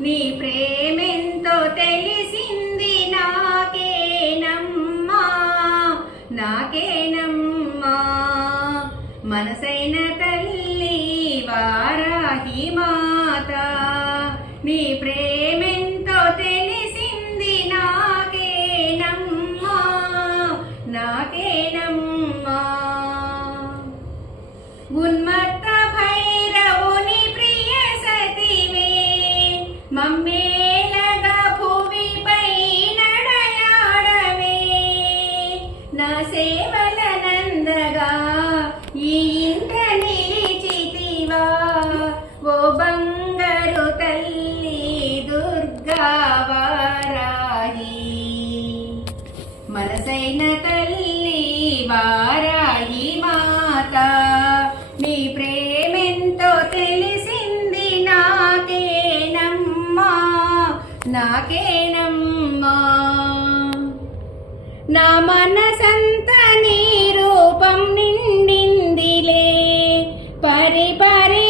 నీ ప్రేమెంతో తెలిసింది నాకేనమ్మా నాకేనమ్మా. మనసైన తల్లి వారాహి మాత నీ ప్రేమెంతో తెలిసింది నాకేనమ్మా నాకేనమ్మా. ఉన్మత్త నా ఈ ఇంద్ర నిలిచితివా ఓ బంగారు తల్లి దుర్గావారాహి మనసైన తల్లి వారాయి మాత నీ ప్రేమెంతో తెలిసింది నాకేనమ్మా నాకేనమ్మా. నా మనసంత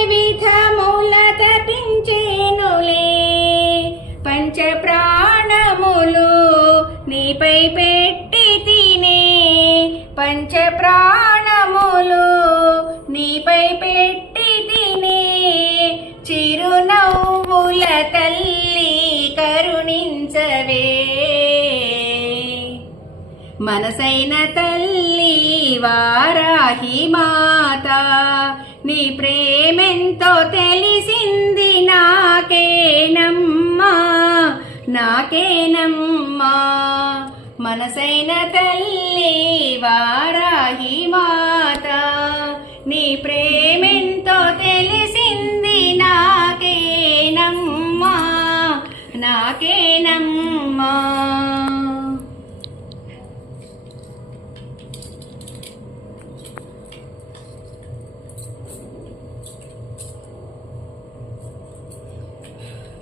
విధముల తపించేనులే పంచ ప్రాణములు నీపై పెట్టి తినే. పంచ ప్రాణములు నీపై పెట్టి తినే. చిరునవ్వుల తల్లి కరుణించవే. మనసైన తల్లి వారాహిమా నీ ప్రేమెంతో తెలిసింది నాకేనమ్మా నాకేనమ్మా. మనసైన తల్లి వారాహి మాత నీ ప్రేమెంతో తెలిసింది నాకేనమ్మా నాకేనమ్మా.